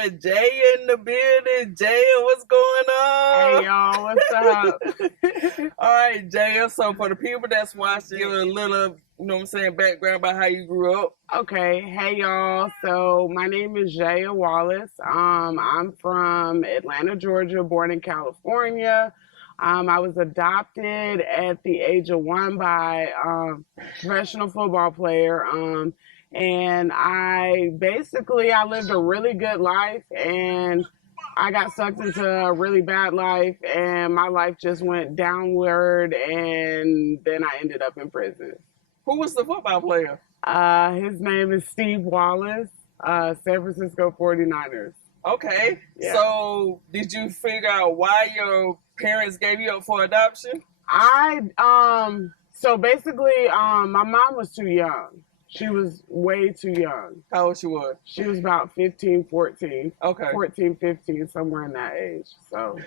got Jay in the building. Jay, what's going on? Hey y'all, what's up? All right, Jay. So for the people that's watching, give a little, background about how you grew up. Okay, hey y'all. So my name is Xaia Wallace. I'm from Atlanta, Georgia, born in California. I was adopted at the age of 1 by a professional football player. And I lived a really good life, and I got sucked into a really bad life, and my life just went downward, and then I ended up in prison. Who was the football player? His name is Steve Wallace, San Francisco 49ers. Okay. Yeah. So did you figure out why your parents gave you up for adoption? So basically, my mom was too young. She was way too young. How old she was? She was about 15, 14. Okay. 14, 15, somewhere in that age. So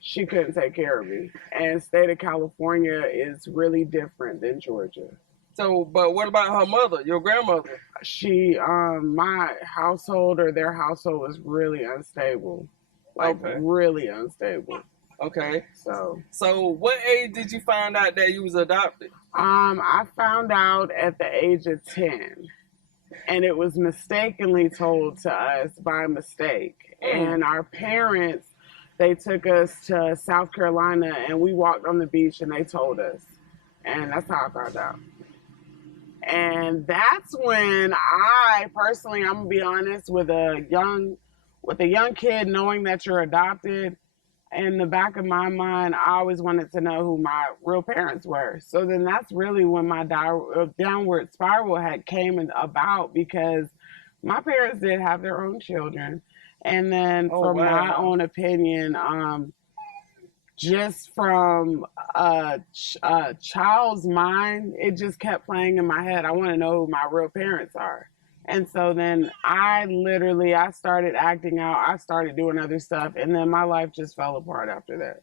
she couldn't take care of me. And state of California is really different than Georgia. So, but what about her mother, your grandmother? My household or their household was really unstable. Really unstable. Okay. So what age did you find out that you was adopted? I found out at the age of 10, and it was mistakenly told to us by mistake. And our parents, they took us to South Carolina, and we walked on the beach, and they told us. And that's how I found out. And that's when I personally, I'm gonna be honest, with a young kid, knowing that you're adopted, in the back of my mind, I always wanted to know who my real parents were. So then that's really when my downward spiral had came about, because my parents did have their own children. And then my own opinion, just from a child's mind, it just kept playing in my head. I want to know who my real parents are. And so then I started acting out. I started doing other stuff. And then my life just fell apart after that.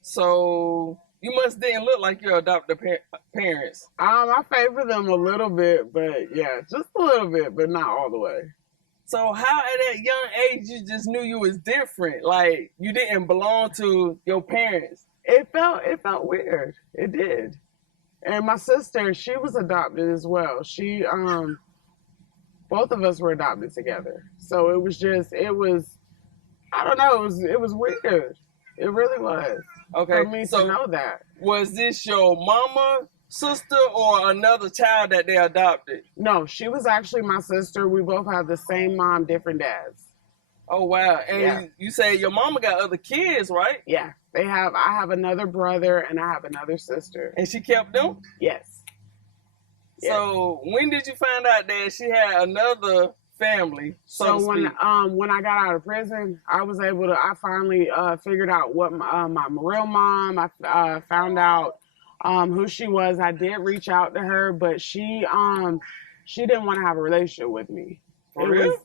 So you must didn't look like your adopted parents. I favor them a little bit, but yeah, just a little bit, but not all the way. So how at that young age you just knew you was different? Like you didn't belong to your parents? It felt weird. It did. And my sister, she was adopted as well. Both of us were adopted together. So it was I don't know, it was weird. It really was. Okay. For me to know that. Was this your mama, sister, or another child that they adopted? No, she was actually my sister. We both have the same mom, different dads. Oh, wow. And you say your mama got other kids, right? Yeah. I have another brother and I have another sister. And she kept them? Yes. So when did you find out that she had another family? So when I got out of prison, I finally figured out what my real mom. I found out who she was. I did reach out to her, but she didn't want to have a relationship with me. For real?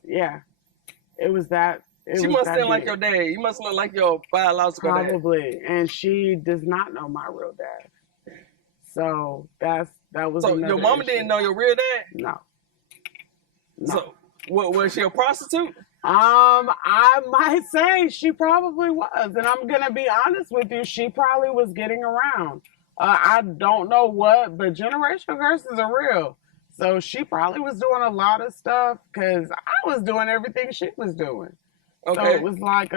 It was that. She must look like your dad. You must look like your biological dad. Probably, and she does not know my real dad. So that was. So your mama didn't know your real dad? No. So what, was she a prostitute? I might say she probably was, and I'm gonna be honest with you. She probably was getting around. I don't know what, but generational curses are real. So she probably was doing a lot of stuff because I was doing everything she was doing. Okay. So it was like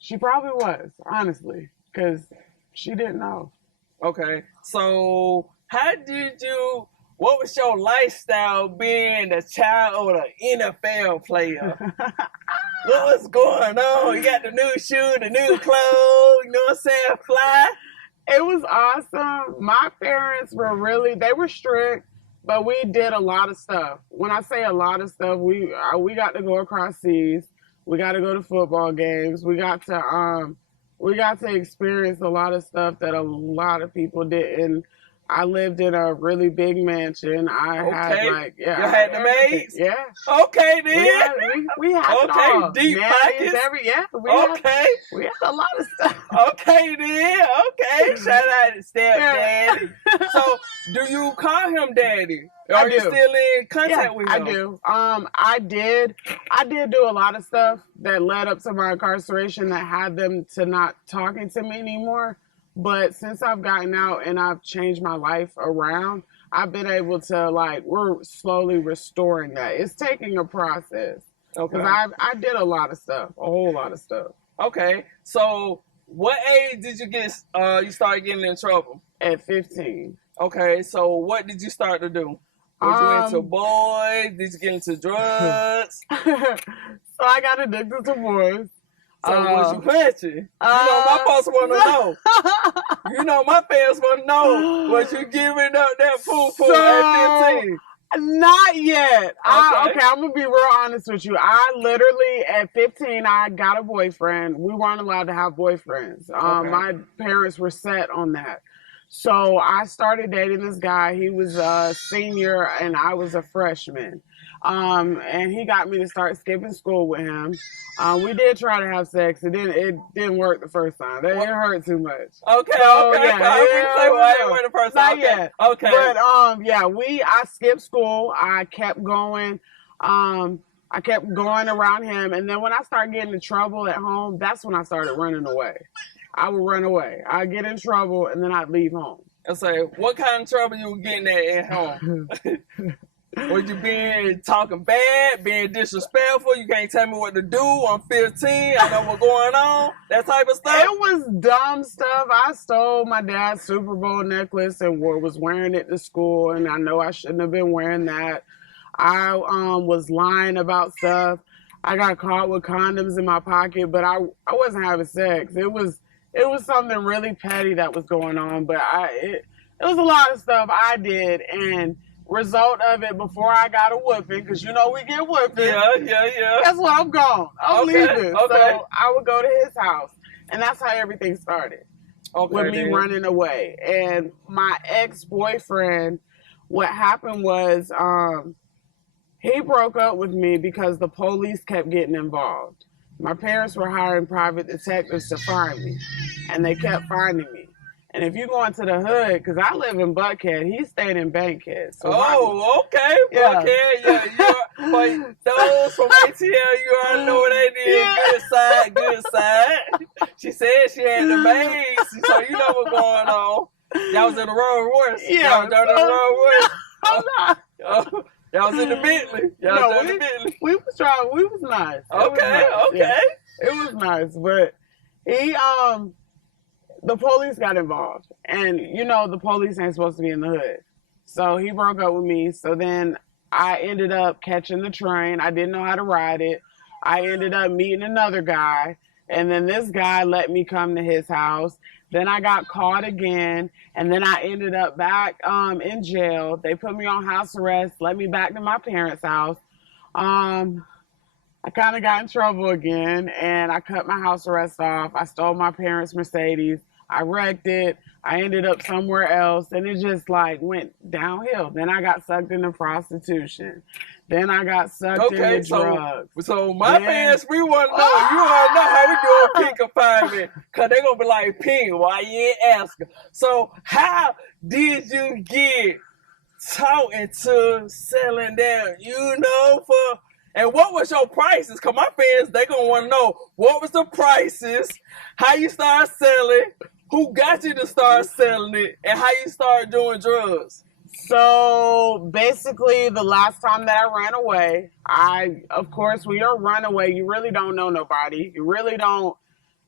she probably was, honestly, because she didn't know. Okay. So what was your lifestyle being the child of an NFL player? What was going on? You got the new shoe, the new clothes, you know what I'm saying? Fly. It was awesome. My parents they were strict, but we did a lot of stuff. When I say a lot of stuff, we got to go across seas. We got to go to football games. We got to experience a lot of stuff that a lot of people didn't I lived in a really big mansion. I had like, You had the everything. maids? Yeah. Okay then. We had it all. Deep Nannies, pockets. We had a lot of stuff. Okay then. Okay. Shout out to stepdaddy. So, do you call him daddy? Are you still in contact with him? I do. I did do a lot of stuff that led up to my incarceration that had them to not talking to me anymore. But since I've gotten out and I've changed my life around, I've been able to, like, we're slowly restoring that. It's taking a process. Okay. Because I did a lot of stuff, a whole lot of stuff. Okay. So, what age did you started getting in trouble? At 15. Okay. So, what did you start to do? Was you into boys? Did you get into drugs? So, I got addicted to boys. So was you punching? You know my folks want to know. You know my fans want to know. Was you giving up that poo-poo at 15? Not yet. Okay. I'm going to be real honest with you. I literally, at 15, I got a boyfriend. We weren't allowed to have boyfriends. My parents were set on that. So I started dating this guy. He was a senior and I was a freshman. And he got me to start skipping school with him. We did try to have sex. It didn't work the first time. It hurt too much. Okay. It worked the first time. Not yet. Okay. But I skipped school. I kept going. I kept going around him, and then when I started getting in trouble at home, that's when I started running away. I would run away. I'd get in trouble, and then I'd leave home. I say, what kind of trouble you were getting at home? Was you talking bad, being disrespectful? You can't tell me what to do. I'm 15. I know what's going on. That type of stuff. It was dumb stuff. I stole my dad's Super Bowl necklace and was wearing it to school, and I know I shouldn't have been wearing that. I was lying about stuff. I got caught with condoms in my pocket, but I wasn't having sex. It was something really petty that was going on, but it was a lot of stuff I did, and result of it before I got a whooping, because you know we get whooping. Yeah. Guess what? I'm gone. I'm leaving. Okay. So I would go to his house, and that's how everything started. With me running away. And my ex-boyfriend, what happened was he broke up with me because the police kept getting involved. My parents were hiring private detectives to find me, and they kept finding me. And if you go into the hood, because I live in Buckhead, he stayed in Bankhead. So okay. Buckhead, but those from ATL, you already know what they did. Yeah. Good side. She said she had the maids, so you know what's going on. Y'all was in the Rolls Royce. Yeah. Y'all was in the Rolls Royce. I'm not. Y'all was in the Bentley. We was trying. We was nice. Okay. Yeah. It was nice, but he the police got involved, and you know the police ain't supposed to be in the hood. So he broke up with me. So then I ended up catching the train. I didn't know how to ride it. I ended up meeting another guy, and then this guy let me come to his house. Then I got caught again, and then I ended up back in jail. They put me on house arrest, let me back to my parents' house. I kind of got in trouble again, and I cut my house arrest off. I stole my parents' Mercedes. I wrecked it. I ended up somewhere else, and it just like went downhill. Then I got sucked into prostitution. Then I got sucked into drugs. So my fans, we want to know. You want to know how we do a pink confinement, because they're going to be like, Pink, why you ain't asking? So how did you get taught into selling them, and what was your prices? Because my fans, they going to want to know, what was the prices, how you started selling, who got you to start selling it, and how you started doing drugs? So basically, the last time that I ran away, of course, when you're a runaway, you really don't know nobody. You really don't,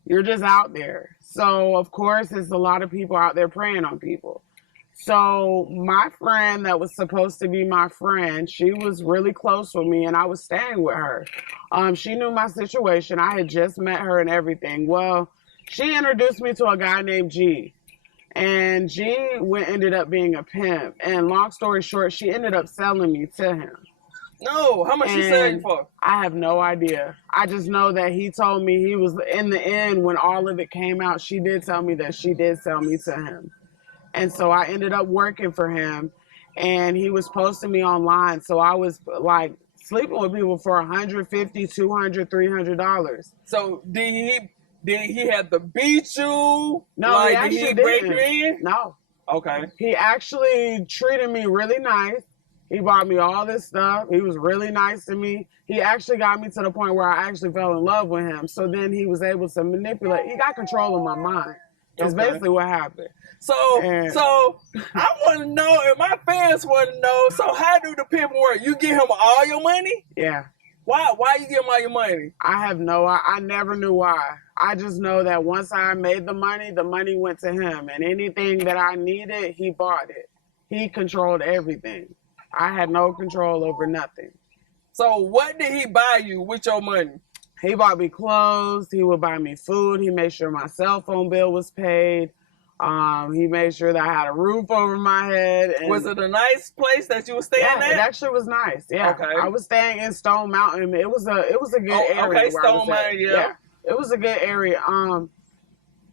you're just out there. So of course, there's a lot of people out there preying on people. So my friend that was supposed to be my friend, she was really close with me, and I was staying with her. She knew my situation. I had just met her and everything. Well, she introduced me to a guy named G. And G ended up being a pimp. And long story short, she ended up selling me to him. No, how much she selling you for? I have no idea. I just know that he told me he was, in the end, when all of it came out, she did tell me that she did sell me to him. And so I ended up working for him, and he was posting me online. So I was like sleeping with people for $150, $200, $300. So did he have to beat you? No, like, he actually did he break didn't. you in? No. Okay. He actually treated me really nice. He bought me all this stuff. He was really nice to me. He actually got me to the point where I actually fell in love with him. So then he was able to manipulate. He got control of my mind. That's basically what happened. So I want to know, and my fans want to know, so how do the pimp work? You give him all your money? Yeah. Why you give him all your money? I never knew why. I just know that once I made the money went to him. And anything that I needed, he bought it. He controlled everything. I had no control over nothing. So what did he buy you with your money? He bought me clothes. He would buy me food. He made sure my cell phone bill was paid. He made sure that I had a roof over my head. And was it a nice place that you were staying at? It actually was nice. Yeah. Okay. I was staying in Stone Mountain. It was a good area. Okay, Stone Mountain, yeah. It was a good area. And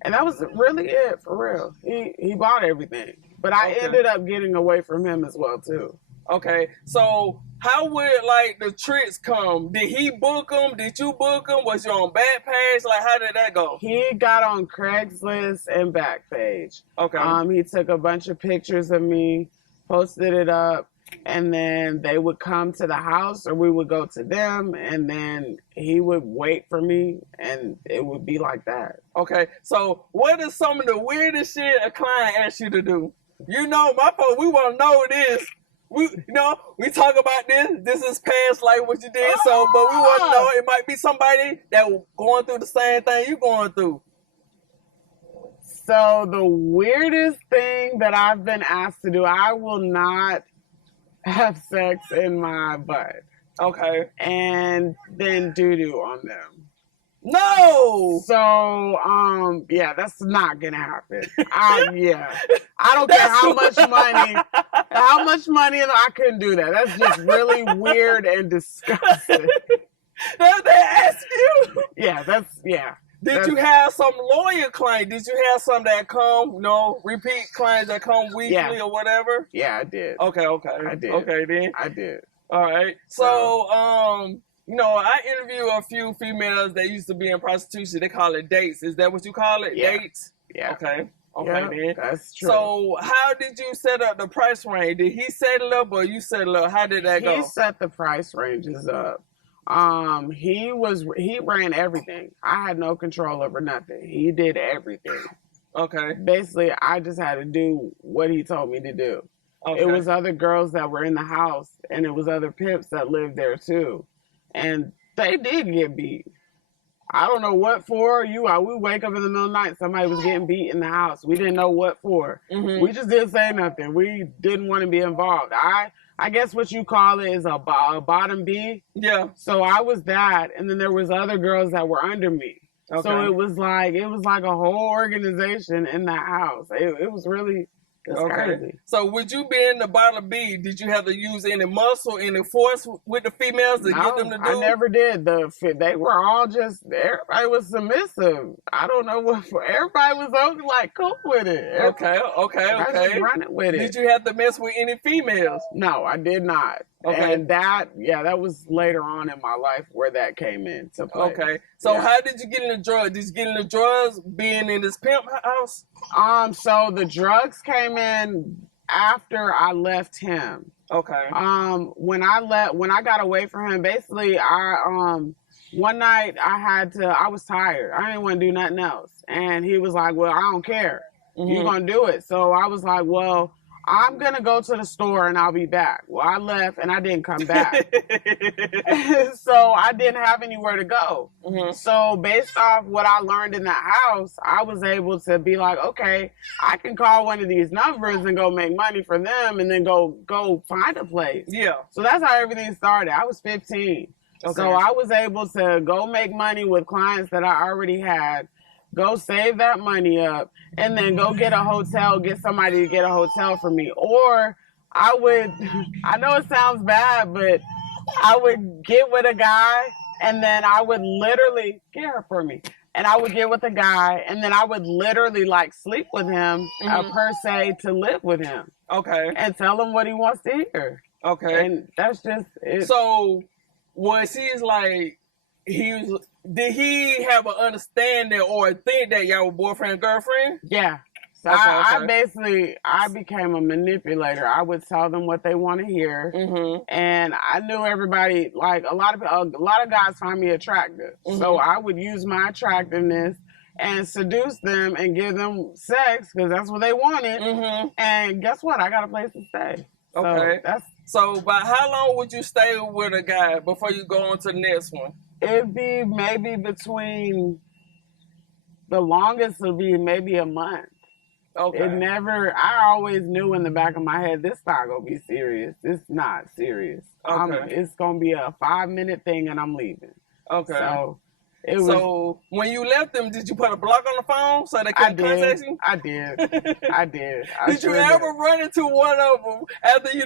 that was really it, for real. He bought everything. But I ended up getting away from him as well, too. Okay, so how would like the tricks come? Did he book them? Did you book them? Was you on Backpage? Like, how did that go? He got on Craigslist and Backpage. Okay. He took a bunch of pictures of me, posted it up, and then they would come to the house or we would go to them, and then he would wait for me, and it would be like that. Okay, so what is some of the weirdest shit a client asks you to do? You know, my folks, we want to know this. We talk about this. This is past like what you did. So, but we want to know, it might be somebody that going through the same thing you going through. So the weirdest thing that I've been asked to do, I will not have sex in my butt. Okay. And then doo-doo on them. No. So, yeah, that's not gonna happen. I don't care how much money I couldn't do that. That's just really weird and disgusting. They ask you? Yeah, Did you have some loyal clients? Did you have some that come, repeat clients that come weekly or whatever? Yeah, I did. Okay. I did. Okay, then. I did. All right. So, I interview a few females that used to be in prostitution. They call it dates. Is that what you call it? Yeah. Dates? Yeah. Okay, yeah, then. That's true. So how did you set up the price range? Did he set it up or you set it up? How did that go? He set the price ranges up. He ran everything. I had no control over nothing. He did everything. Okay. Basically, I just had to do what he told me to do. Okay. It was other girls that were in the house, and it was other pimps that lived there too. And they did get beat. I don't know what for. We wake up in the middle of the night, somebody was getting beat in the house. We didn't know what for. Mm-hmm. We just didn't say nothing. We didn't want to be involved. I guess what you call it is a bottom B. Yeah. So I was that, and then there was other girls that were under me. Okay. So it was like a whole organization in that house. It was really crazy. So would you be in the bottom B? Did you have to use any muscle, any force with the females to get them to do? I never did. They were all everybody was submissive. I don't know what for. Everybody was like cool with it. Okay. I just running with it. Did you have to mess with any females? No, I did not. Okay. And that was later on in my life where that came into play. Okay. So how did you get into drugs? Did you get into drugs being in this pimp house? So the drugs came in after I left him. Okay. When I got away from him, basically one night I was tired. I didn't want to do nothing else. And he was like, well, I don't care. Mm-hmm. You're going to do it. So I was like, well, I'm going to go to the store and I'll be back. Well, I left and I didn't come back. So I didn't have anywhere to go. Mm-hmm. So based off what I learned in the house, I was able to be like, okay, I can call one of these numbers and go make money for them and then go find a place. Yeah. So that's how everything started. I was 15. Okay. So I was able to go make money with clients that I already had, go save that money up, and then go get somebody to get a hotel for me. Or I know it sounds bad, but I would get with a guy and then I would literally, get her for me. and I would get with a guy, and then I would literally like sleep with him per se to live with him. Okay. And tell him what he wants to hear. Okay. And that's just it. So was he's like did he have an understanding or think that y'all were boyfriend and girlfriend? Yeah. So I became a manipulator. I would tell them what they want to hear, and I knew everybody. Like a lot of guys find me attractive, so I would use my attractiveness and seduce them and give them sex because that's what they wanted. And guess what? I got a place to stay. Okay. So about how long would you stay with a guy before you go on to the next one? It'd be maybe between the longest would be maybe a month. Okay. I always knew in the back of my head, this not gonna be serious. It's not serious. Okay. It's gonna be a 5-minute thing and I'm leaving. Okay. So when you left them, did you put a block on the phone so they couldn't contact you? I did. Did you ever run into one of them after you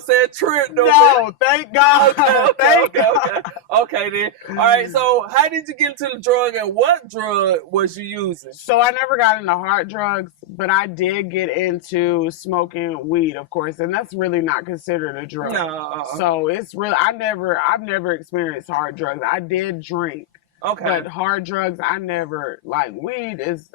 said tripped? No, thank God. Thank God. Okay then. All right. So how did you get into the drug and what drug was you using? So I never got into hard drugs, but I did get into smoking weed, of course, and that's really not considered a drug. No. So it's really I've never experienced hard drugs. I did drink. Okay. But hard drugs, I never, like, weed is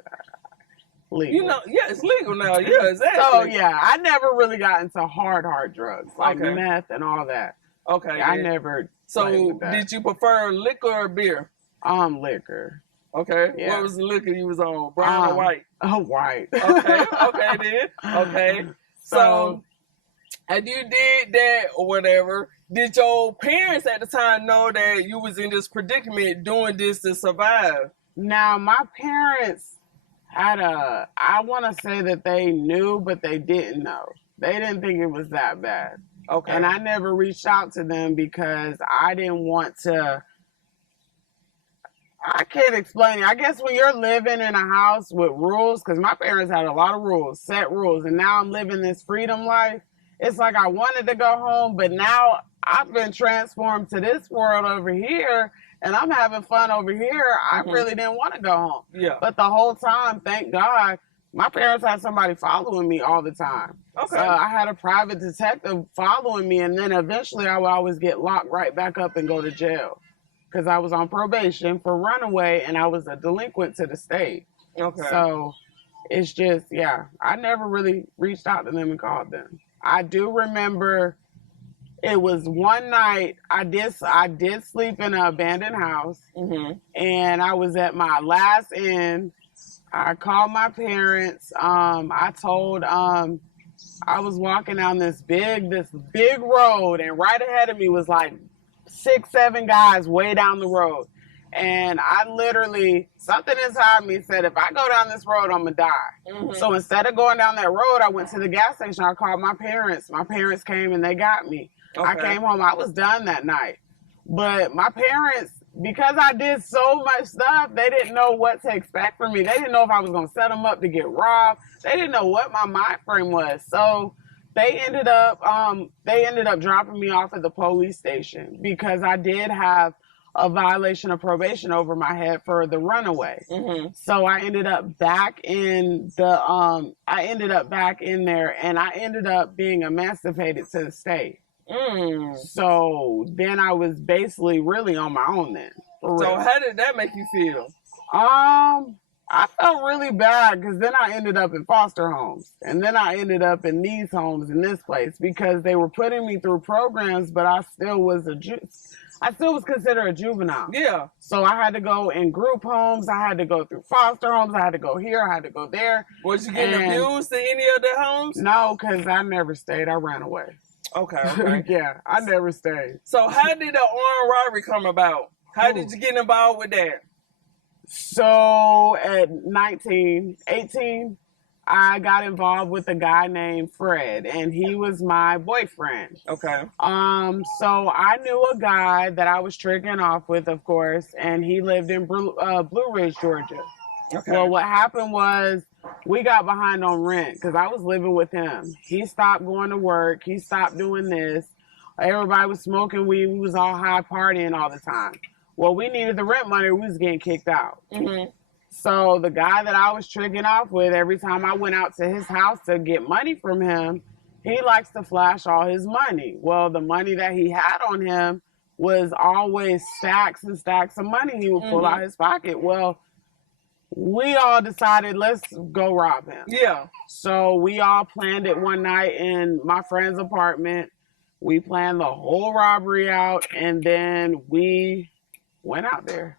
legal. It's legal now. Yeah, exactly. So, yeah, I never really got into hard drugs, like meth and all that. Okay. I never. So, did you prefer liquor or beer? Liquor. Okay. Yeah. What was the liquor you was on? Brown or white? White. Okay. Okay, then. Okay. So, and you did that or whatever. Did your parents at the time know that you was in this predicament doing this to survive? Now, my parents I want to say that they knew, but they didn't know. They didn't think it was that bad. Okay. And I never reached out to them because I didn't want to. I can't explain it. I guess when you're living in a house with rules, because my parents had a lot of rules, set rules, and now I'm living this freedom life. It's like I wanted to go home, but now I've been transformed to this world over here, and I'm having fun over here. I really didn't want to go home. Yeah. But the whole time, thank God, my parents had somebody following me all the time. Okay. So I had a private detective following me, and then eventually I would always get locked right back up and go to jail because I was on probation for runaway, and I was a delinquent to the state. Okay. So it's just, I never really reached out to them and called them. I do remember it was one night I did sleep in an abandoned house, and I was at my last end. I called my parents. I told I was walking down this big road, and right ahead of me was like 6-7 guys way down the road. And I literally, something inside me said, if I go down this road, I'm going to die. So instead of going down that road, I went to the gas station. I called my parents. My parents came and they got me. Okay. I came home. I was done that night. But my parents, because I did so much stuff, they didn't know what to expect from me. They didn't know if I was going to set them up to get robbed. They didn't know what my mind frame was. So they ended up dropping me off at the police station because I did have a violation of probation over my head for the runaway. So I ended up back in there, and I ended up being emancipated to the state. So then I was basically really on my own then. So how did that make you feel? I felt really bad because then I ended up in foster homes, and then I ended up in these homes in this place because they were putting me through programs, but I still was considered a juvenile. Yeah. So I had to go in group homes. I had to go through foster homes. I had to go here. I had to go there. Was you getting abused in any of the homes? No, because I never stayed. I ran away. Okay. Yeah, I never stayed. So how did the armed robbery come about? How did you get involved with that? So at 18, I got involved with a guy named Fred, and he was my boyfriend. Okay. So I knew a guy that I was tricking off with, of course, and he lived in Blue Ridge, Georgia. Okay. Well, what happened was we got behind on rent because I was living with him. He stopped going to work. He stopped doing this. Everybody was smoking weed. We was all high partying all the time. Well, we needed the rent money. We was getting kicked out. Mm-hmm. So the guy that I was tricking off with, every time I went out to his house to get money from him, he likes to flash all his money. Well, the money that he had on him was always stacks and stacks of money he would pull out his pocket. Well, we all decided, let's go rob him. Yeah. So we all planned it one night in my friend's apartment. We planned the whole robbery out, and then we went out there,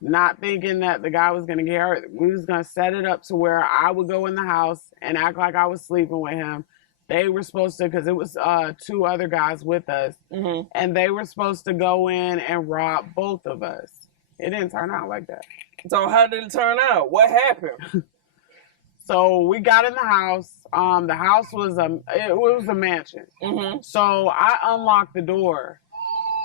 not thinking that the guy was going to get hurt. We was going to set it up to where I would go in the house and act like I was sleeping with him. They were supposed to, because it was 2 other guys with us, and they were supposed to go in and rob both of us. It didn't turn out like that. So how did it turn out? What happened? So we got in the house. The house was a mansion. So I unlocked the door.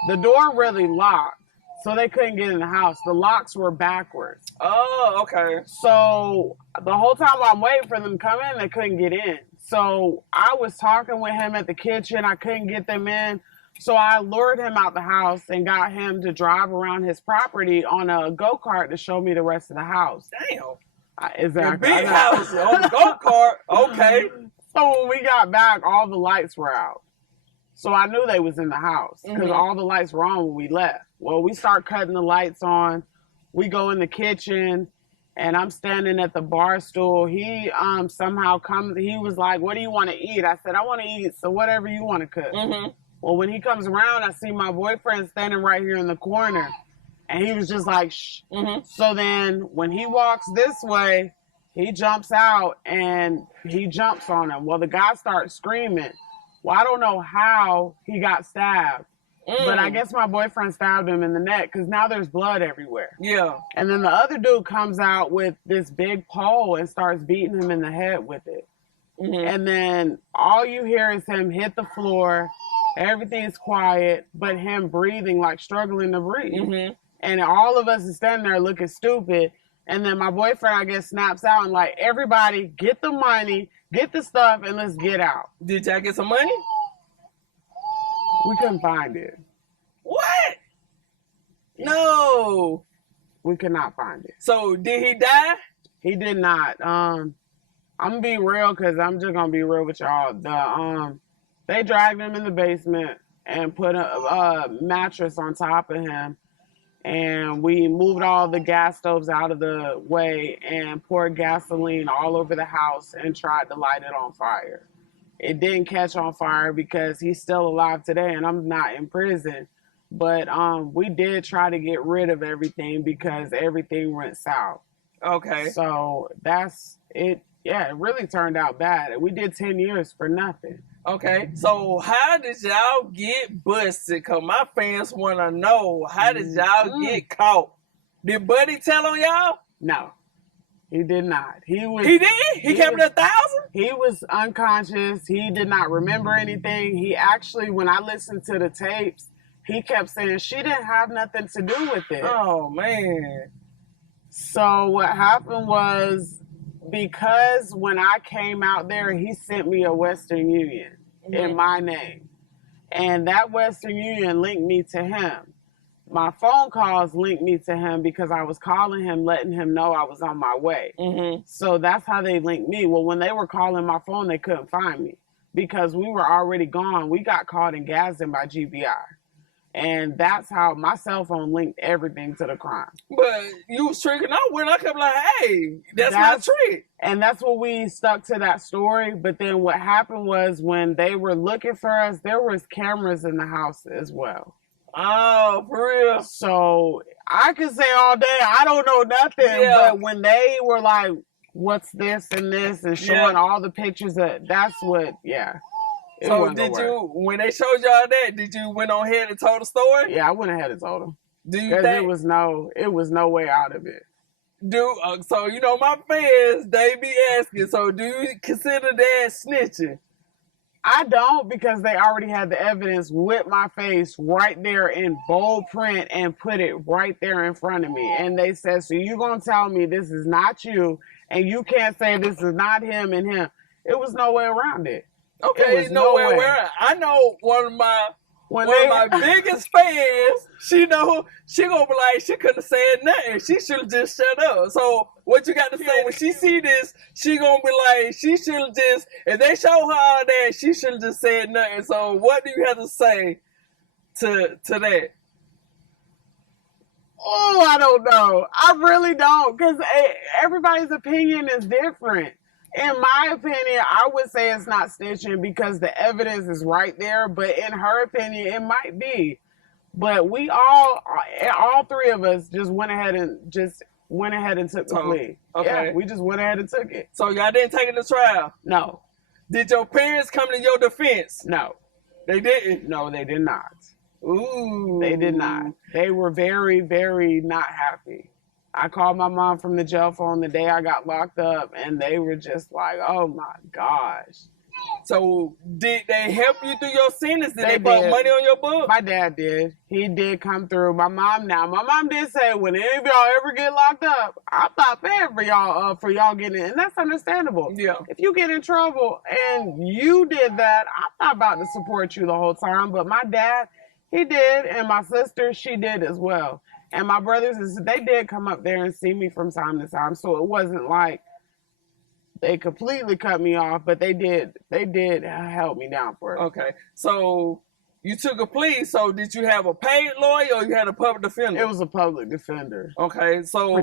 The door really locked, so they couldn't get in the house. The locks were backwards. Oh, okay. So the whole time I'm waiting for them to come in, they couldn't get in. So I was talking with him at the kitchen. I couldn't get them in. So I lured him out the house and got him to drive around his property on a go-kart to show me the rest of the house. Damn. Exactly. A big house on the go-kart. Okay. So when we got back, all the lights were out. So I knew they was in the house because all the lights were on when we left. Well, we start cutting the lights on. We go in the kitchen, and I'm standing at the bar stool. He somehow comes. He was like, "What do you want to eat?" I said, "I want to eat, so whatever you want to cook." Well, when he comes around, I see my boyfriend standing right here in the corner, and he was just like, "Shh." So then when he walks this way, he jumps out, and he jumps on him. Well, the guy starts screaming. Well, I don't know how he got stabbed, but I guess my boyfriend stabbed him in the neck because now there's blood everywhere. Yeah. And then the other dude comes out with this big pole and starts beating him in the head with it. And then all you hear is him hit the floor. Everything's quiet, but him breathing, like struggling to breathe. And all of us is standing there looking stupid. And then my boyfriend, I guess, snaps out and like, everybody get the money, get the stuff, and let's get out. Did y'all get some money? We couldn't find it. What? No. We could not find it. So did he die? He did not. I'm gonna be real because I'm just gonna be real with y'all. They dragged him in the basement and put a mattress on top of him, and we moved all the gas stoves out of the way and poured gasoline all over the house and tried to light it on fire. It didn't catch on fire because he's still alive today and I'm not in prison. But we did try to get rid of everything because everything went south. Okay. So that's it. Yeah, it really turned out bad. We did 10 years for nothing. Okay. So how did y'all get busted? Because my fans want to know, how did y'all get caught? Did Buddy tell on y'all? No, he did not. He did? He kept it 1,000? He was unconscious. He did not remember anything. He actually, when I listened to the tapes, he kept saying she didn't have nothing to do with it. Oh, man. So what happened was, because when I came out there, he sent me a Western Union in my name. And that Western Union linked me to him. My phone calls linked me to him because I was calling him, letting him know I was on my way. So that's how they linked me. Well, when they were calling my phone, they couldn't find me because we were already gone. We got caught in Gadsden by GBI. And that's how my cell phone linked everything to the crime. But you was tricking out when I kept like, hey, that's my trick. And that's what we stuck to that story. But then what happened was when they were looking for us, there was cameras in the house as well. Oh, for real? So I could say all day, I don't know nothing. Yeah. But when they were like, what's this and this and showing all the pictures, that's what, So did you, when they showed y'all that, did you went on ahead and told the story? Yeah, I went ahead and told them. Do you think it was no way out of it. So you know my fans, they be asking, so do you consider that snitching? I don't, because they already had the evidence with my face right there in bold print and put it right there in front of me. And they said, so you gonna tell me this is not you and you can't say this is not him and him. It was no way around it. Okay, no way around. I know one of my When one of my biggest fans, she gonna be like, she couldn't have said nothing. She should have just shut up. So what you got to say when she see this, she gonna be like, she should have just, if they show her all that, she should have just said nothing. So what do you have to say to that? Oh, I don't know. I really don't, because everybody's opinion is different. In my opinion, I would say it's not snitching because the evidence is right there. But in her opinion, it might be. But we all three of us just went ahead and took the plea. Okay. Yeah, we just went ahead and took it. So y'all didn't take it to trial? No. Did your parents come to your defense? No. They didn't? No, they did not. Ooh. They did not. They were very, very not happy. I called my mom from the jail phone the day I got locked up, and they were just like, oh my gosh. So did they help you through your sentence? Did they did. put money on your book? My dad did. He did come through. My mom did say, when any of y'all ever get locked up, I'm not paying for y'all getting in. And that's understandable. Yeah. If you get in trouble and you did that, I'm not about to support you the whole time. But my dad, he did, and my sister, she did as well. And my brothers, they did come up there and see me from time to time. So it wasn't like they completely cut me off, but they did help me down for it. Okay. So you took a plea. So did you have a paid lawyer or you had a public defender? It was a public defender. Okay. So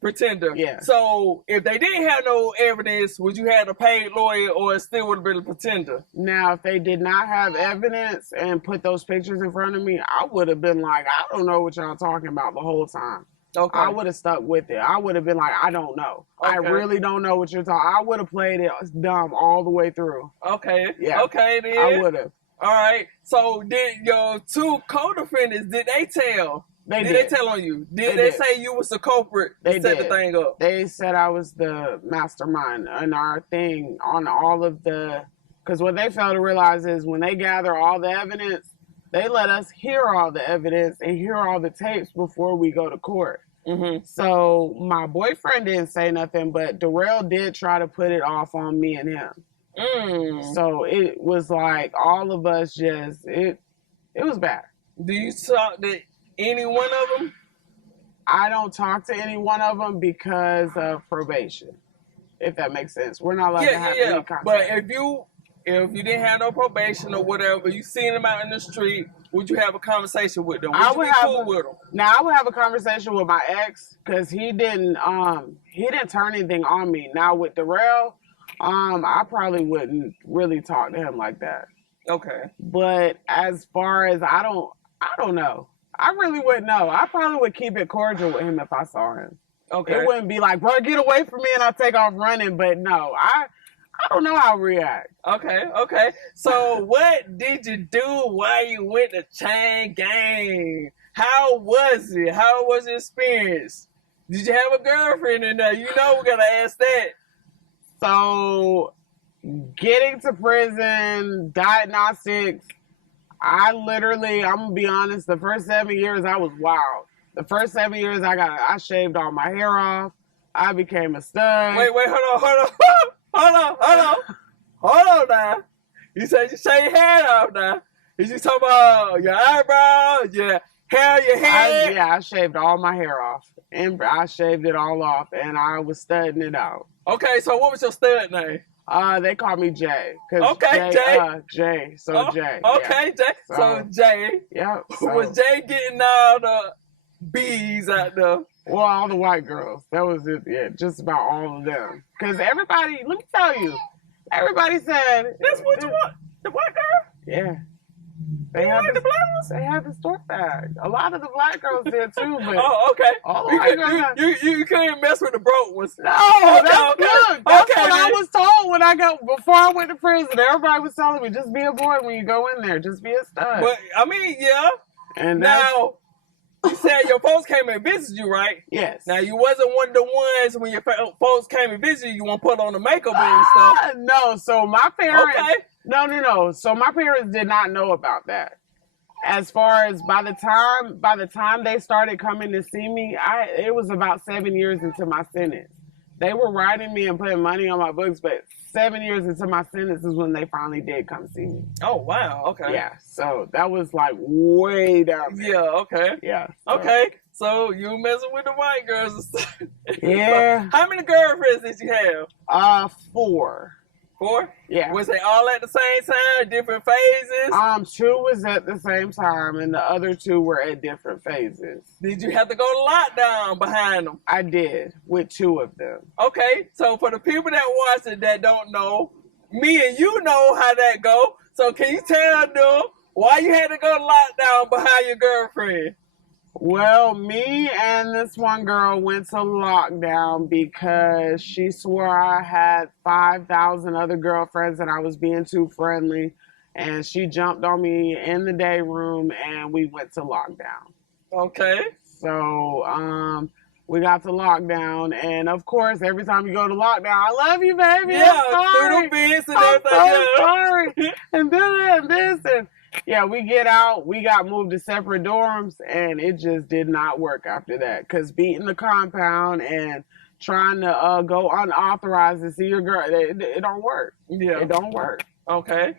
Pretender. Yeah. So if they didn't have no evidence, would you have a paid lawyer or it still would have been a pretender? Now, if they did not have evidence and put those pictures in front of me, I would have been like, I don't know what y'all talking about the whole time. Okay. I would have stuck with it. I would have been like, I don't know. Okay. I really don't know what you're talking. I would have played it dumb all the way through. Okay. Yeah. Okay, then. I would have. All right. So did your two co-defendants, did they tell? Did they tell on you? Did they say you was the culprit to set the thing up? They said I was the mastermind and our thing on all of the, because what they failed to realize is when they gather all the evidence, they let us hear all the evidence and hear all the tapes before we go to court. Mm-hmm. So my boyfriend didn't say nothing, but Darrell did try to put it off on me and him. So it was like all of us it was bad. Do you talk to any one of them? I don't talk to any one of them because of probation, if that makes sense. We're not allowed to have any contact. But if you didn't have no probation or whatever, you seen them out in the street, would you have a conversation with them? Would you be cool with them? Now I would have a conversation with my ex because he didn't turn anything on me. Now with Darrell, I probably wouldn't really talk to him like that. Okay. But as far as I don't know. I really wouldn't know. I probably would keep it cordial with him if I saw him. Okay. It wouldn't be like, bro, get away from me and I'll take off running. But no, I don't know how to react. Okay. So what did you do while you went to Chain Gang? How was it? How was the experience? Did you have a girlfriend in there? You know we're going to ask that. So getting to prison, diagnostics, I'm going to be honest, the first 7 years I was wild. The first 7 years I shaved all my hair off. I became a stud. Wait, hold on now. You said you shaved your hair off now. Is you talking about your eyebrows, your hair, your head? I shaved all my hair off. And I shaved it all off and I was studding it out. Okay, so what was your stud name? They call me Jay. Okay, Jay. Jay. So Jay. Okay, yeah. Jay. So Jay. Yeah. Was Jay getting all the bees out there? Well, all the white girls. That was it. Yeah, just about all of them. Because everybody, let me tell you, everybody said. That's what you want? The white girl? Yeah. They had the black ones? They had the store bag. A lot of the black girls did too, but okay. All the white girls you couldn't mess with the broke ones. No, that's good. That's what I was told before I went to prison. Everybody was telling me, just be a boy when you go in there. Just be a stud. But I mean, yeah. And now you said your folks came and visited you, right? Yes. Now you wasn't one of the ones when your folks came and visited you want to put on the makeup and stuff. No, so my parents. Okay. No. So my parents did not know about that. As far as by the time they started coming to see me, it was about 7 years into my sentence. They were writing me and putting money on my books, but 7 years into my sentence is when they finally did come see me. Oh, wow. Okay. Yeah, so that was like way down there. Yeah, okay. Yeah. So. Okay. So you messing with the white girls and stuff. Yeah. So how many girlfriends did you have? 4. 4? Yeah. Was they all at the same time, different phases? 2 was at the same time, and the other 2 were at different phases. Did you have to go to lockdown behind them? I did, with 2 of them. Okay, so for the people that watch it that don't know, me and you know how that go. So can you tell them why you had to go to lockdown behind your girlfriend? Well, me and this one girl went to lockdown because she swore I had 5,000 other girlfriends and I was being too friendly. And she jumped on me in the day room and we went to lockdown. Okay. So, we got to lockdown. And of course, every time you go to lockdown, I love you, baby. Yeah, I'm sorry. through the bins and I'm everything. so sorry. And this. And yeah, we get out. We got moved to separate dorms, and it just did not work after that. Because beating the compound and trying to go unauthorized to see your girl, it don't work. Yeah. It don't work. Okay.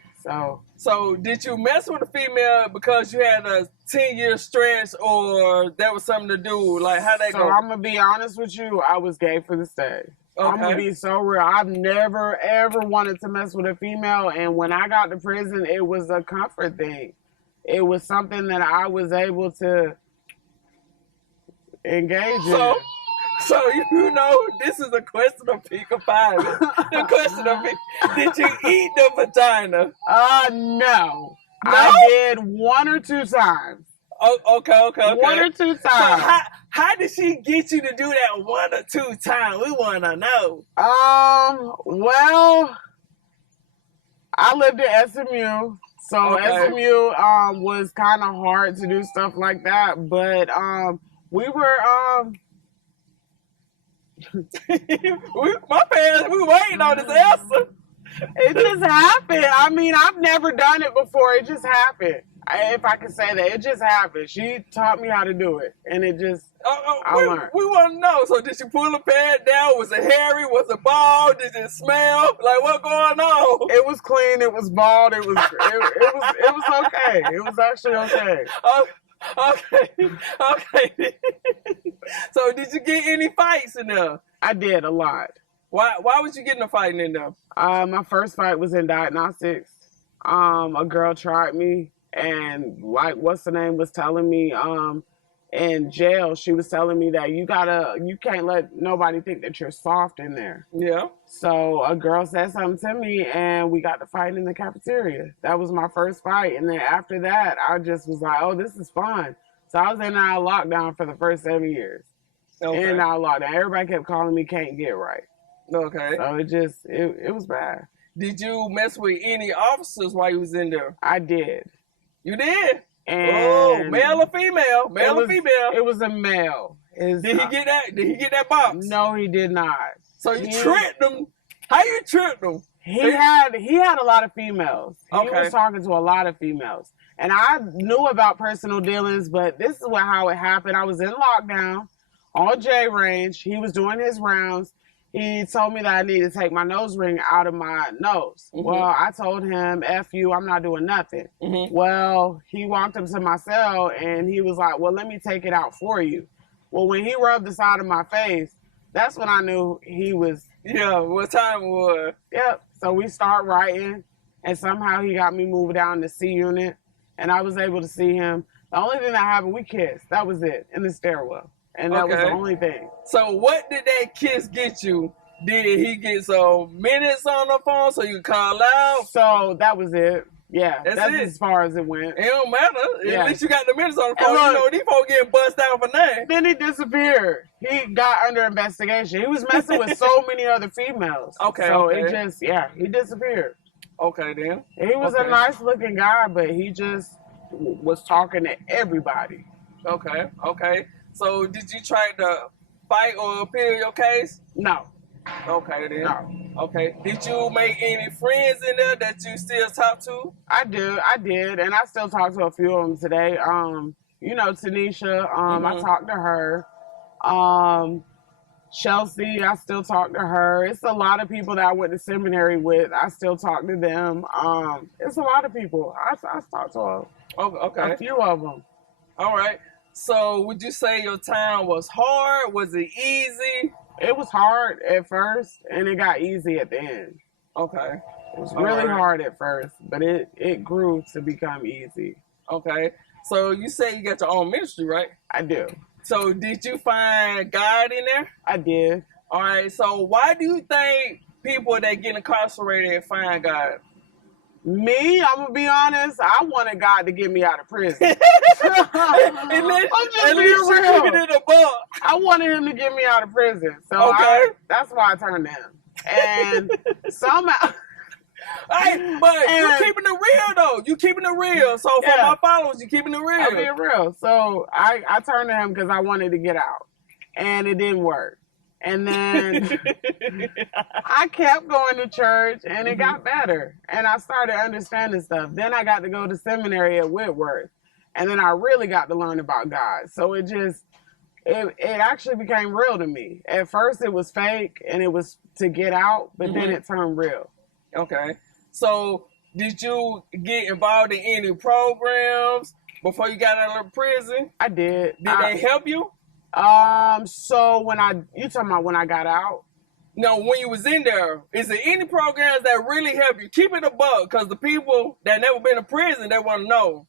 So did you mess with a female because you had a 10-year stretch, or that was something to do? Like, how that go? So I'm going to be honest with you. I was gay for the stay. Okay. I'm going to be so real. I've never, ever wanted to mess with a female. And when I got to prison, it was a comfort thing. It was something that I was able to engage in. So you know, this is a question of peak of five. The question of did you eat the vagina? No. I did 1 or 2 times. Oh, okay. 1 or 2 times. So how did she get you to do that 1 or 2 times? We want to know. Well, I lived in SMU. So SMU was kind of hard to do stuff like that. But we were... my parents, we waiting on this answer. It just happened. I mean, I've never done it before. It just happened. If I can say that, it just happened. She taught me how to do it, and it just I learned. We want to know. So, did she pull the pad down? Was it hairy? Was it bald? Did it smell? Like, what going on? It was clean. It was bald. It was okay. It was actually okay. Okay. So, did you get any fights in there? I did a lot. Why was you getting a fight in there? My first fight was in diagnostics. A girl tried me, and like what's the name was telling me in jail, she was telling me that you can't let nobody think that you're soft in there. Yeah. So a girl said something to me, and we got to fight in the cafeteria. That was my first fight, and then after that, I just was like, oh, this is fun. So I was in our lockdown for the first 7 years. Okay. In our lockdown, everybody kept calling me "Can't Get Right." Okay. So it was bad. Did you mess with any officers while you was in there? I did. You did? And male or female? Male or female? It was a male. Did he get that? Did he get that box? No, he did not. So you tricked him? How you tricked him? He had a lot of females. He was talking to a lot of females. And I knew about personal dealings, but this is how it happened. I was in lockdown on J Range. He was doing his rounds. He told me that I needed to take my nose ring out of my nose. Mm-hmm. Well, I told him, F you, I'm not doing nothing. Mm-hmm. Well, he walked up to my cell and he was like, well, let me take it out for you. Well, when he rubbed the side of my face, that's when I knew he was... Yeah, what time it was? Yep. So we start writing, and somehow he got me moved down to C unit, and I was able to see him. The only thing that happened, we kissed. That was it, in the stairwell. And that was the only thing. So what did that kiss get you? Did he get some minutes on the phone so you could call out? So that was it. Yeah, that's it. As far as it went. It don't matter. Yeah. At least you got the minutes on the phone. You know, these folks getting bust down for nothing. Then he disappeared. He got under investigation. He was messing with so many other females. So it just, he disappeared. Okay, then. He was a nice looking guy, but he just was talking to everybody. Okay. So did you try to fight or appeal your case? No. Okay, then. No. Okay. Did you make any friends in there that you still talk to? I did, and I still talk to a few of them today. You know, Tanisha, I talked to her. Chelsea, I still talk to her. It's a lot of people that I went to seminary with. I still talk to them. It's a lot of people. I talk to Okay. a few of them. All right. So would you say your time was hard? Was it easy? It was hard at first, and it got easy at the end. Okay. It was really hard at first, but it grew to become easy. Okay. So you say you got your own ministry, right? I do. So did you find God in there? I did. All right. So why do you think people that get incarcerated find God? Me, I'm gonna be honest. I wanted God to get me out of prison. I'm just being real. I wanted Him to get me out of prison, so that's why I turned to Him. And somehow. Hey, but you keeping it real though. You keeping it real. So for my followers, you keeping it real. I'm being real. So I turned to Him because I wanted to get out, and it didn't work. And then I kept going to church, and it got better. And I started understanding stuff. Then I got to go to seminary at Whitworth, and then I really got to learn about God. So it actually became real to me. At first, it was fake, and it was to get out, but then it turned real. Okay. So did you get involved in any programs before you got out of prison? I did. Did they help you? So you talking about when I got out? No, when you was in there, is there any programs that really help you? Keep it a buck, because the people that never been to prison, they want to know.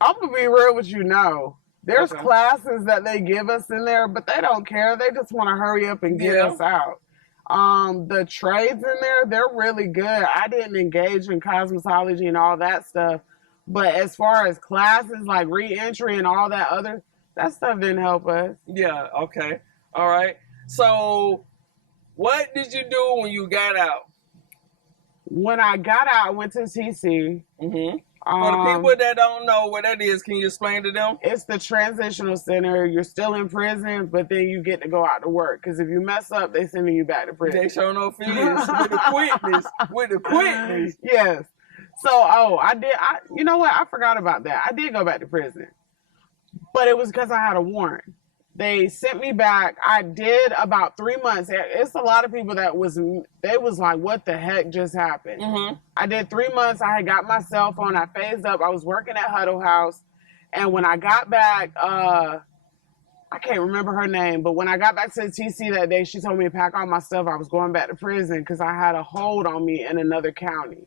I'm gonna be real with you now. There's classes that they give us in there, but they don't care. They just want to hurry up and get us out. The trades in there, they're really good. I didn't engage in cosmetology and all that stuff, but as far as classes like re-entry and all that stuff didn't help us. Yeah, okay. All right. So what did you do when you got out? When I got out, I went to TC. Mm-hmm. For the people that don't know what that is, can you explain to them? It's the transitional center. You're still in prison, but then you get to go out to work. Because if you mess up, they sending you back to prison. They show no fears with the quickness. With the quickness. Yes. So, you know what? I forgot about that. I did go back to prison. But it was because I had a warrant. They sent me back. I did about 3 months. It's a lot of people that was like, what the heck just happened? Mm-hmm. I did 3 months. I had got my cell phone. I phased up. I was working at Huddle House. And when I got back, I can't remember her name, but when I got back to the TC that day, she told me to pack all my stuff. I was going back to prison because I had a hold on me in another county.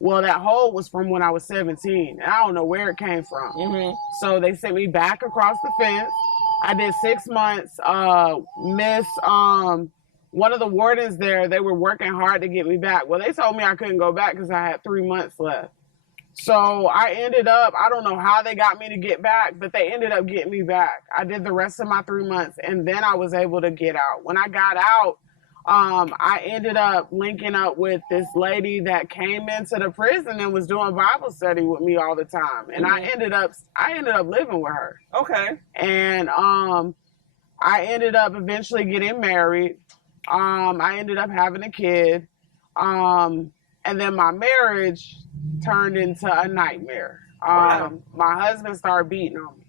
Well, that hold was from when I was 17. And I don't know where it came from. Mm-hmm. So they sent me back across the fence. I did 6 months. One of the wardens there, they were working hard to get me back. Well, they told me I couldn't go back because I had 3 months left. So I ended up, I don't know how they got me to get back, but they ended up getting me back. I did the rest of my 3 months, and then I was able to get out. When I got out, I ended up linking up with this lady that came into the prison and was doing Bible study with me all the time. And I ended up living with her. Okay. And I ended up eventually getting married. I ended up having a kid. And then my marriage turned into a nightmare. My husband started beating on me.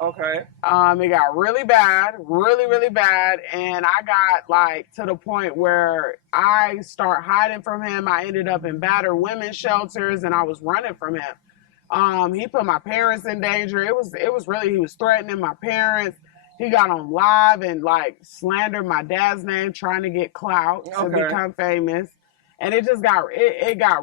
Okay. It got really bad, really, really bad. And I got to the point where I start hiding from him. I ended up in battered women's shelters and I was running from him. He put my parents in danger. It was really, he was threatening my parents. He got on live and slandered my dad's name, trying to get clout to become famous. And it just got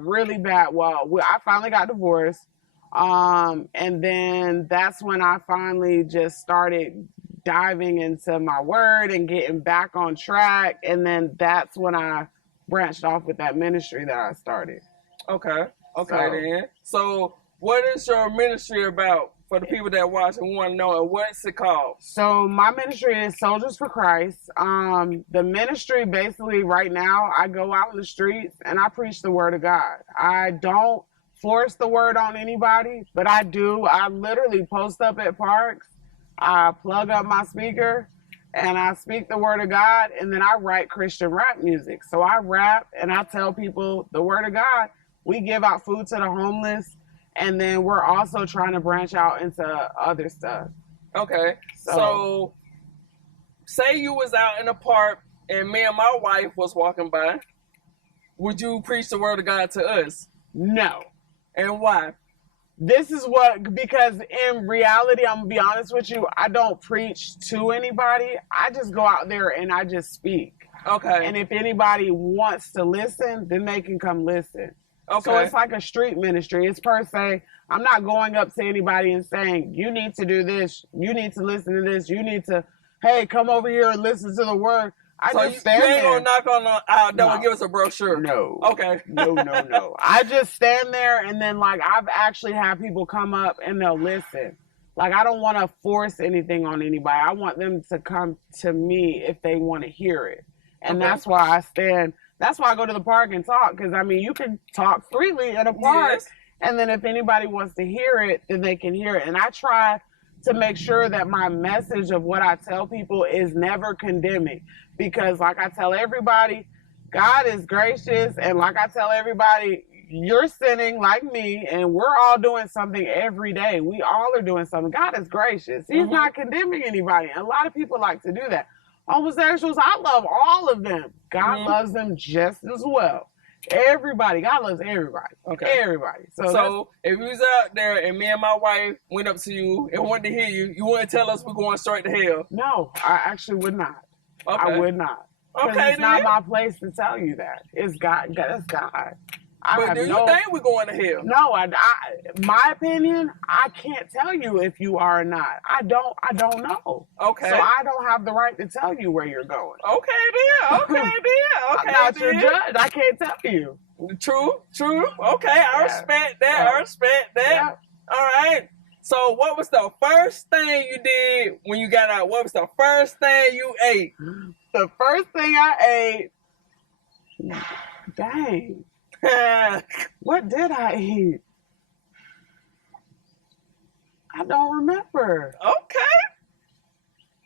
really bad. Well, I finally got divorced. And then that's when I finally just started diving into my word and getting back on track. And then that's when I branched off with that ministry that I started. Okay. Then. So what is your ministry about for the people that watch and want to know, and what's it called? So my ministry is Soldiers for Christ. The ministry basically right now, I go out in the streets and I preach the word of God. I don't force the word on anybody, but I do. I literally post up at parks. I plug up my speaker and I speak the word of God, and then I write Christian rap music. So I rap and I tell people the word of God. We give out food to the homeless, and then we're also trying to branch out into other stuff. Okay. So say you was out in the park and me and my wife was walking by, would you preach the word of God to us? No. And why? This is because in reality, I'm gonna be honest with you, I don't preach to anybody. I just go out there and I just speak. Okay. And if anybody wants to listen, then they can come listen. Okay. So it's like a street ministry. It's per se, I'm not going up to anybody and saying, you need to do this, you need to listen to this, you need to, hey, come over here and listen to the word. I just stand there. You ain't gonna knock on our door and give us a brochure? No. Okay. No. I just stand there and then like I've actually had people come up and they'll listen. Like I don't want to force anything on anybody. I want them to come to me if they want to hear it. And that's why I stand. That's why I go to the park and talk. Because I mean, you can talk freely in a park. Yes. And then if anybody wants to hear it, then they can hear it. And I try to make sure that my message of what I tell people is never condemning. Because like I tell everybody, God is gracious. And like I tell everybody, you're sinning like me. And we're all doing something every day. We all are doing something. God is gracious. He's not condemning anybody. And a lot of people like to do that. Homosexuals, I love all of them. God loves them just as well. Everybody. God loves everybody. Okay. Everybody. So if you was out there and me and my wife went up to you and wanted to hear you, you wouldn't tell us we're going straight to hell? No, I actually would not. Okay. I would not. Okay, it's not my place to tell you that. It's God. That's God. But do you think we're going to hell? No, my opinion, I can't tell you if you are or not. I don't know. Okay. So I don't have the right to tell you where you're going. Okay, then. Okay, I'm not your judge. I can't tell you. True. Okay, I respect that. I respect that. Yeah. All right. So what was the first thing you did when you got out? What was the first thing you ate? The first thing I ate, dang. What did I eat? I don't remember. Okay.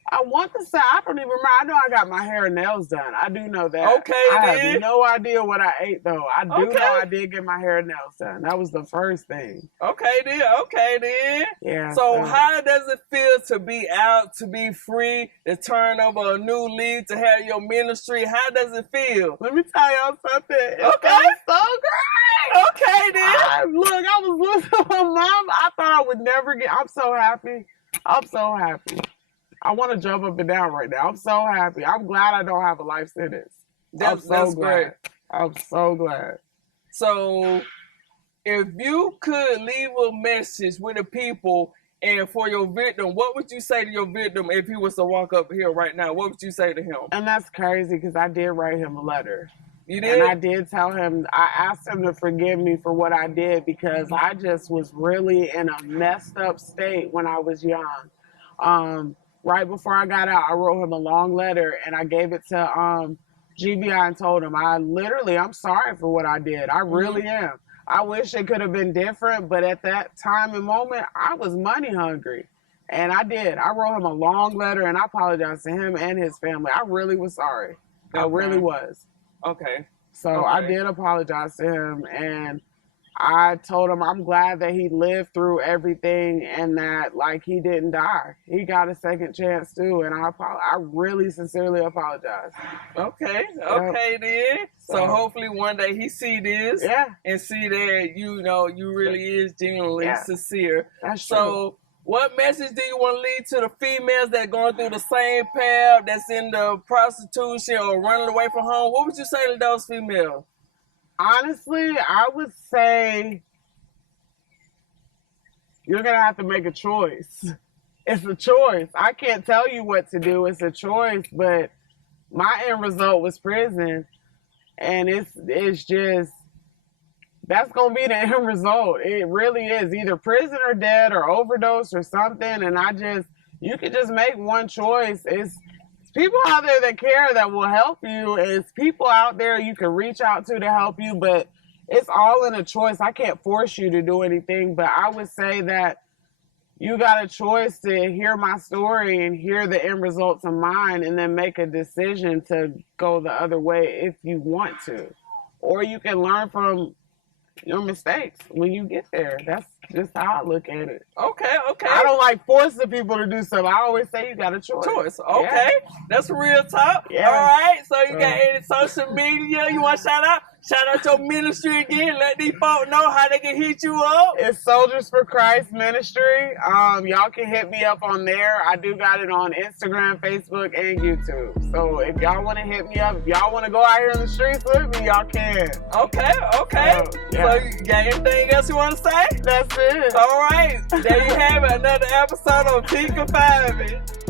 I want to say, I don't even remember. I know I got my hair and nails done. I do know that. Okay, I have no idea what I ate, though. I do know I did get my hair and nails done. That was the first thing. Okay, then. Yeah. So how does it feel to be out, to be free, to turn over a new leaf, to have your ministry? How does it feel? Let me tell y'all something. It feels so great. Okay, then. Look, I was listening to my mom. I thought I would never get. I'm so happy. I want to jump up and down right now. I'm so happy. I'm glad I don't have a life sentence. That's great. I'm so glad. So, if you could leave a message with the people and for your victim, what would you say to your victim if he was to walk up here right now? What would you say to him? And that's crazy because I did write him a letter. You did? And I did tell him, I asked him to forgive me for what I did because I just was really in a messed up state when I was young. Right before I got out, I wrote him a long letter and I gave it to GBI and told him, I'm sorry for what I did. I really am. I wish it could have been different, but at that time and moment, I was money hungry. And I did. I wrote him a long letter and I apologized to him and his family. I really was sorry. Okay. I really was. Okay. So I did apologize to him and I told him I'm glad that he lived through everything and that, like, he didn't die. He got a second chance, too, and I really sincerely apologize. Okay, then. So hopefully one day he see this and see that, you really is genuinely sincere. That's true. So what message do you want to leave to the females that going through the same path, that's in the prostitution or running away from home? What would you say to those females? Honestly, I would say you're going to have to make a choice. It's a choice. I can't tell you what to do. It's a choice, but my end result was prison. And it's just, that's going to be the end result. It really is either prison or dead or overdose or something. And you can just make one choice. It's people out there that care that will help you. It's people out there you can reach out to help you, but it's all in a choice. I can't force you to do anything, but I would say that you got a choice to hear my story and hear the end results of mine and then make a decision to go the other way if you want to. Or you can learn from your mistakes when you get there. That's just how I look at it. Okay. I don't like forcing people to do something. I always say you got a choice. Okay. That's real talk. Yeah. All right. So you got any social media you want to shout out? Shout out your ministry again. Let these folks know how they can hit you up. It's Soldiers for Christ Ministry. Y'all can hit me up on there. I do got it on Instagram, Facebook, and YouTube. So if y'all want to hit me up, if y'all want to go out here in the streets with me, y'all can. Okay. So you got anything else you want to say? That's it. All right. There you have it. Another episode of Confinement.